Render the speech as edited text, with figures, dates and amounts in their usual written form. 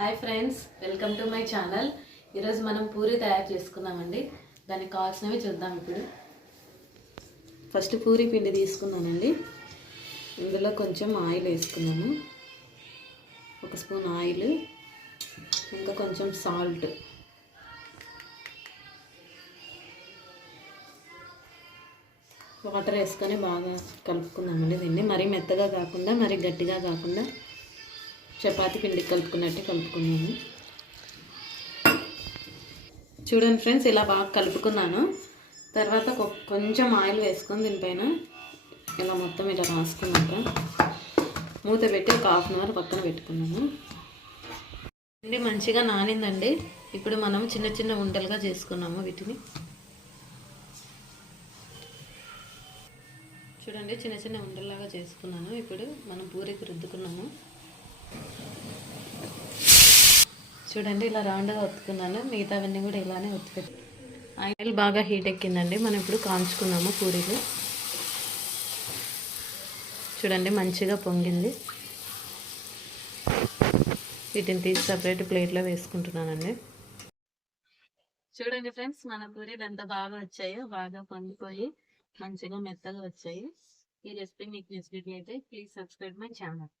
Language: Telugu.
Hi friends, welcome to my channel. ఈరోజు మనం పూరి తయారు చేసుకున్నామండి. దానికి కావాల్సినవి చూద్దాం. ఇప్పుడు ఫస్ట్ పూరి పిండి తీసుకున్నానండి. ఇందులో కొంచెం ఆయిల్ వేసుకున్నాను, ఒక స్పూన్ ఆయిల్, ఇంకా కొంచెం సాల్ట్, వాటర్ వేసుకొని బాగా కలుపుకున్నామండి. దీన్ని మరీ మెత్తగా కాకుండా మరీ గట్టిగా కాకుండా చపాతీ పిండి కలుపుకున్నట్టు కలుపుకున్నాను. చూడండి ఫ్రెండ్స్, ఇలా బాగా కలుపుకున్నాను. తర్వాత కొంచెం ఆయిల్ వేసుకొని దీనిపైన ఇలా మొత్తం ఇలా రాసుకున్నాక మూత పెట్టి ఒక 1/2 అవర్ పక్కన పెట్టుకున్నాను. పిండి మంచిగా నానిందండి. ఇప్పుడు మనం చిన్న చిన్న ఉండలుగా చేసుకున్నాము. వీటిని చూడండి, చిన్న చిన్న ఉండల్లాగా చేసుకున్నాను. ఇప్పుడు మనం పూరికి రుద్దుకున్నాము. చూడండి, ఇలా రౌండ్గా ఒత్తుకున్నాను. మిగతావన్నీ కూడా ఇలానే ఒత్తిపెట్టి ఆయిల్ బాగా హీట్ ఎక్కిందండి. మనం ఇప్పుడు కాంచుకున్నాము పూరీలు. చూడండి, మంచిగా పొంగింది. వీటిని తీసి సపరేట్ ప్లేట్లో వేసుకుంటున్నానండి. చూడండి ఫ్రెండ్స్, మన పూరీలు ఎంత బాగా వచ్చాయో, బాగా పొంగిపోయి మంచిగా మెత్తగా వచ్చాయి. ఈ రెసిపీ మీకు నచ్చినట్లయితే ప్లీజ్ సబ్స్క్రైబ్ మై ఛానల్.